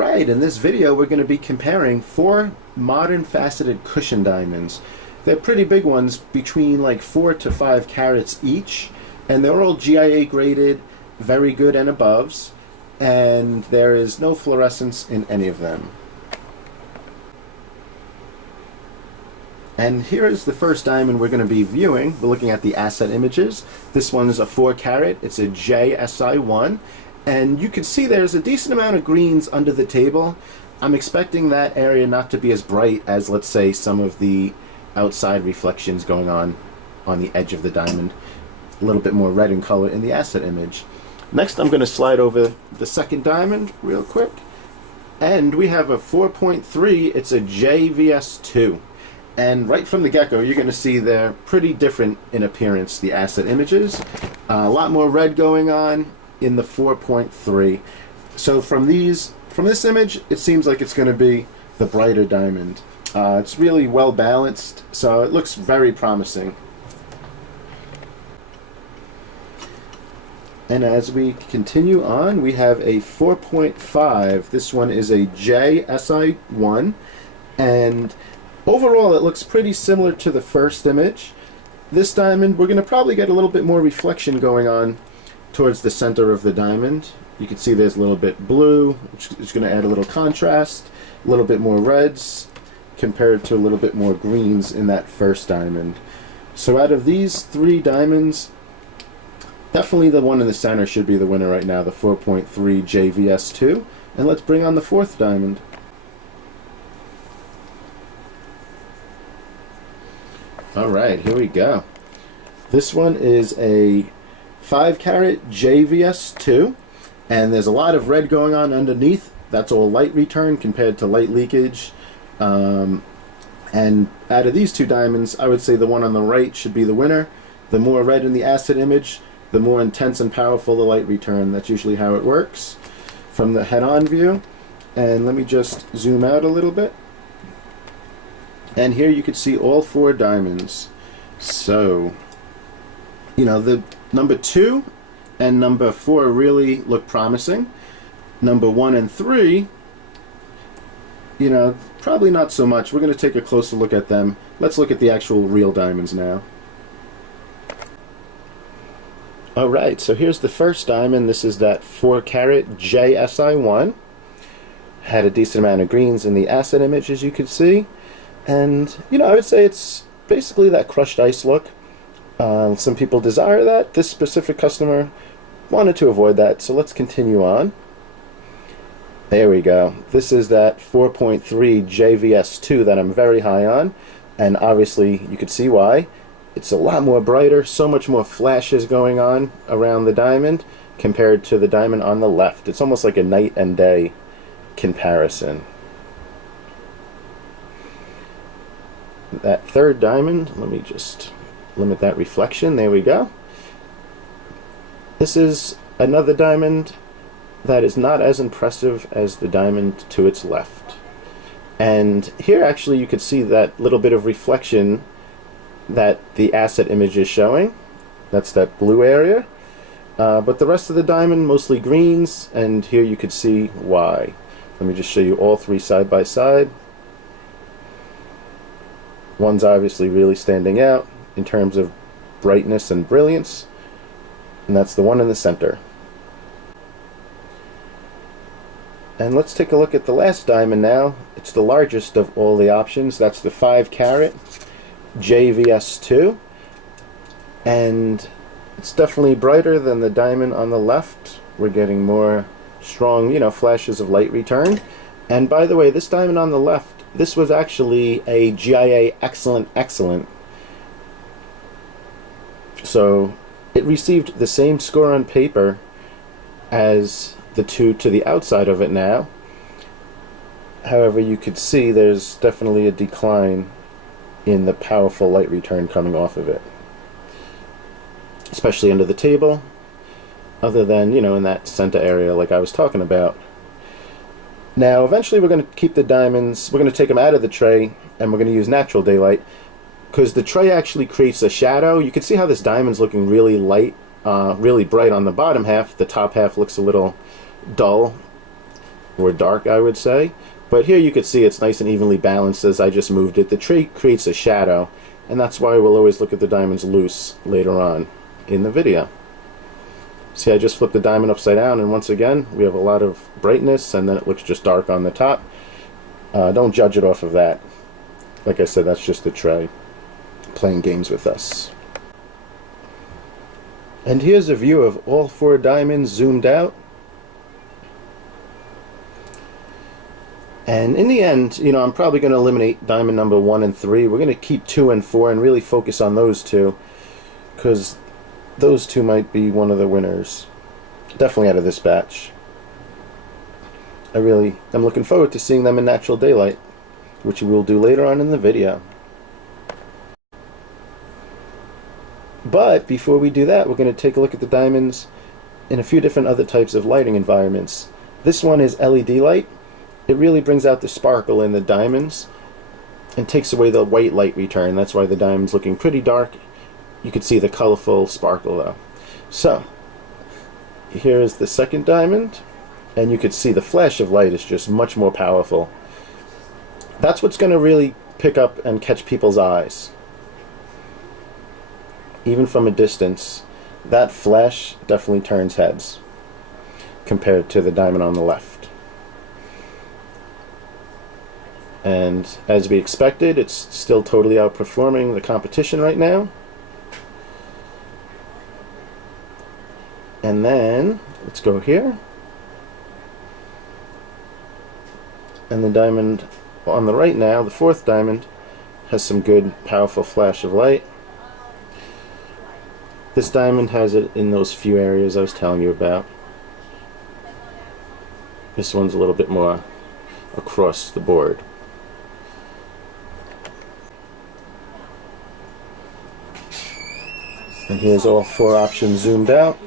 Alright, in this video we're going to be comparing 4 modern faceted cushion diamonds. They're pretty big ones, between like 4 to 5 carats each, and they're all GIA graded, very good and aboves, and there is no fluorescence in any of them. And here is the first diamond we're going to be viewing. We're looking at the asset images. This one's a 4 carat, it's a JSI1. And you can see there's a decent amount of greens under the table. I'm expecting that area not to be as bright as, let's say, some of the outside reflections going on the edge of the diamond. A little bit more red in color in the asset image. Next, I'm going to slide over the second diamond real quick. And we have a 4.3, it's a JVS2. And right from the get-go, you're going to see they're pretty different in appearance, the asset images. A lot more red going on in the 4.3. So from this image, it seems like it's going to be the brighter diamond. It's really well balanced, so it looks very promising. And as we continue on, we have a 4.5. This one is a JSI1, and overall it looks pretty similar to the first image. This diamond, we're going to probably get a little bit more reflection going on towards the center of the diamond. You can see there's a little bit blue, which is going to add a little contrast, a little bit more reds compared to a little bit more greens in that first diamond. So out of these 3 diamonds, definitely the one in the center should be the winner right now, the 4.3 JVS2. And let's bring on the 4th diamond. Alright, here we go. This one is a 5 carat JVS2, and there's a lot of red going on underneath. That's all light return compared to light leakage. And out of these 2 diamonds, I would say the one on the right should be the winner. The more red in the asset image, the more intense and powerful the light return. That's usually how it works from the head-on view. And let me just zoom out a little bit. And here you can see all 4 diamonds. So, you know, the number 2 and number 4 really look promising. Number 1 and 3, you know, probably not so much. We're going to take a closer look at them. Let's look at the actual real diamonds now. Alright, so here's the first diamond. This is that 4 carat JSI1. Had a decent amount of greens in the asset image, as you can see. And, you know, I would say it's basically that crushed ice look. Some people desire that. This specific customer wanted to avoid that, so let's continue on. There we go. This is that 4.3 JVS2 that I'm very high on, and obviously you could see why. It's a lot more brighter, so much more flashes going on around the diamond compared to the diamond on the left. It's almost like a night and day comparison. That third diamond, let me just limit that reflection. There we go. This is another diamond that is not as impressive as the diamond to its left. And here actually you could see that little bit of reflection that the asset image is showing. That's that blue area. But the rest of the diamond, mostly greens, and here you could see why. Let me just show you all 3 side by side. One's obviously really standing out in terms of brightness and brilliance, and that's the one in the center. And let's take a look at the last diamond now. It's the largest of all the options. That's the 5 carat JVS2, and it's definitely brighter than the diamond on the left. We're getting more strong, you know, flashes of light return. And by the way, this diamond on the left, this was actually a GIA Excellent. So it received the same score on paper as the 2 to the outside of it now. However, you could see there's definitely a decline in the powerful light return coming off of it, especially under the table, other than, you know, in that center area like I was talking about. Now eventually we're going to keep the diamonds, we're going to take them out of the tray, and we're going to use natural daylight, because the tray actually creates a shadow. You can see how this diamond's looking really light, really bright on the bottom half. The top half looks a little dull. or dark, I would say. But here you can see it's nice and evenly balanced as I just moved it. The tree creates a shadow, and that's why we'll always look at the diamonds loose later on in the video. See, I just flipped the diamond upside down, and once again we have a lot of brightness, and then it looks just dark on the top. Don't judge it off of that. Like I said, that's just the tray playing games with us. And here's a view of all 4 diamonds zoomed out. And in the end, you know, I'm probably going to eliminate diamond number 1 and 3. We're going to keep 2 and 4 and really focus on those 2, because those 2 might be one of the winners. Definitely out of this batch. I really am looking forward to seeing them in natural daylight, which we will do later on in the video. But before we do that, we're going to take a look at the diamonds in a few different other types of lighting environments. This one is LED light. It really brings out the sparkle in the diamonds and takes away the white light return. That's why the diamond's looking pretty dark. You can see the colorful sparkle though. So here is the second diamond, and you can see the flash of light is just much more powerful. That's what's going to really pick up and catch people's eyes. Even from a distance, that flash definitely turns heads compared to the diamond on the left. And as we expected, it's still totally outperforming the competition right now. And then let's go here, and the diamond on the right now, the fourth diamond, has some good powerful flash of light. This diamond has it in those few areas I was telling you about. This one's a little bit more across the board. And here's all 4 options zoomed out.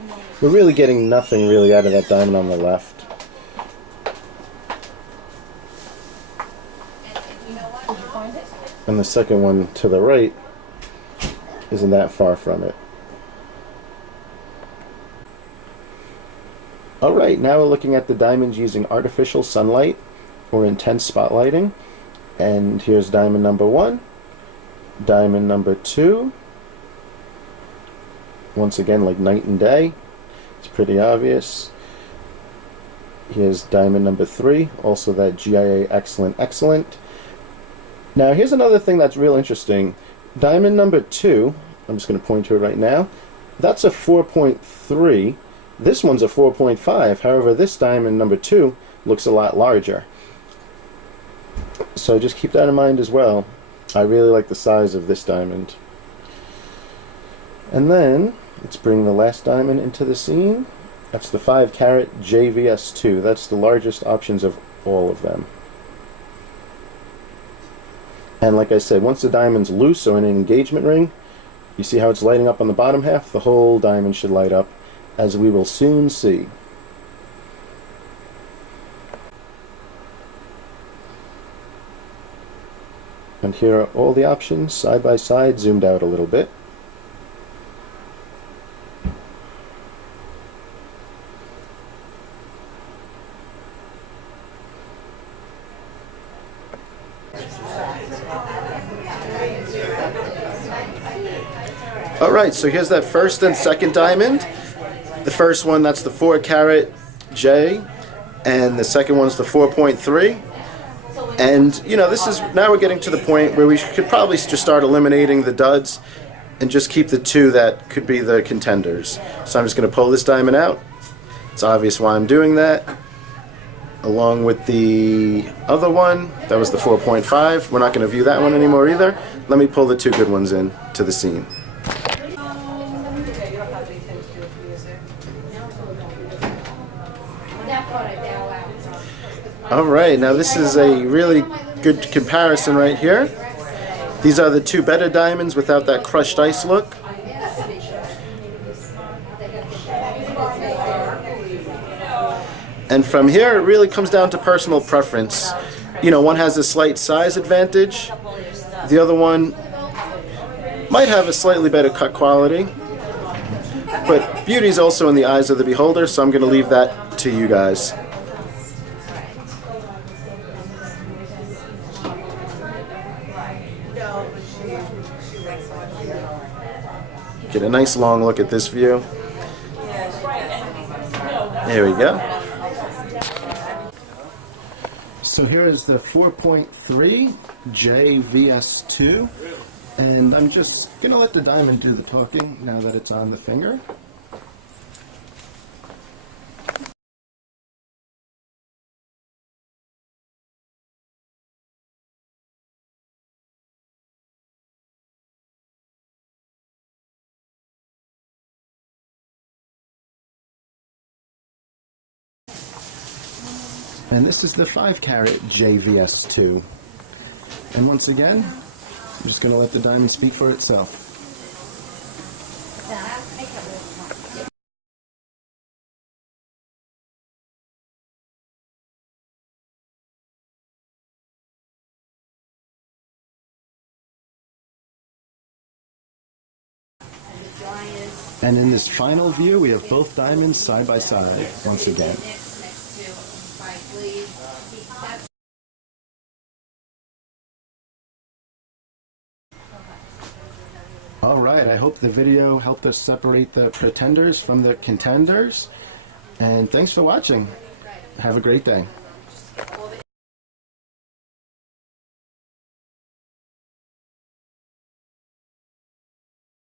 We're really getting nothing really out of that diamond on the left. And the second one to the right isn't that far from it. Alright, now we're looking at the diamonds using artificial sunlight or intense spotlighting. And here's diamond number 1, diamond number 2. Once again, like night and day. It's pretty obvious. Here's diamond number 3, also that GIA excellent, excellent. Now here's another thing that's real interesting. Diamond number 2, I'm just going to point to it right now, that's a 4.3. This one's a 4.5. However, this diamond number 2 looks a lot larger. So just keep that in mind as well. I really like the size of this diamond. And then let's bring the last diamond into the scene. That's the 5-carat JVS2. That's the largest options of all of them. And like I said, once the diamond's loose or in an engagement ring, you see how it's lighting up on the bottom half? The whole diamond should light up, as we will soon see. And here are all the options side by side, zoomed out a little bit. Alright, so here's that first and second diamond. The first one, that's the 4-carat J, and the second one's the 4.3. And, you know, this is, now we're getting to the point where we could probably just start eliminating the duds and just keep the 2 that could be the contenders. So I'm just going to pull this diamond out. It's obvious why I'm doing that. Along with the other one, that was the 4.5. We're not going to view that one anymore either. Let me pull the 2 good ones in to the scene. Alright, now this is a really good comparison right here. These are the 2 better diamonds without that crushed ice look. And from here, it really comes down to personal preference. You know, one has a slight size advantage. The other one might have a slightly better cut quality. But beauty is also in the eyes of the beholder, so I'm going to leave that to you guys. Get a nice long look at this view. There we go. So here is the 4.3 JVS2, and I'm just going to let the diamond do the talking now that it's on the finger. And this is the 5-carat JVS2. And once again, I'm just going to let the diamond speak for itself. And in this final view, we have both diamonds side by side once again. Alright, I hope the video helped us separate the pretenders from the contenders. And thanks for watching. Have a great day.